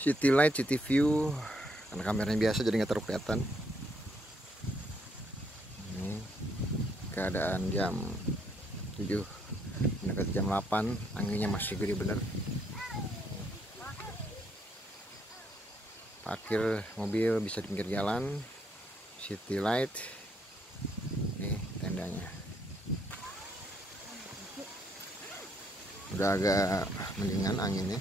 City light, city view. Karena kameranya biasa jadi nggak terlalu kelihatan. Ini keadaan jam 7 dekat jam 8, anginnya masih gede bener. Parkir mobil bisa di pinggir jalan. City light. Ini tendanya. Udah agak mendingan anginnya.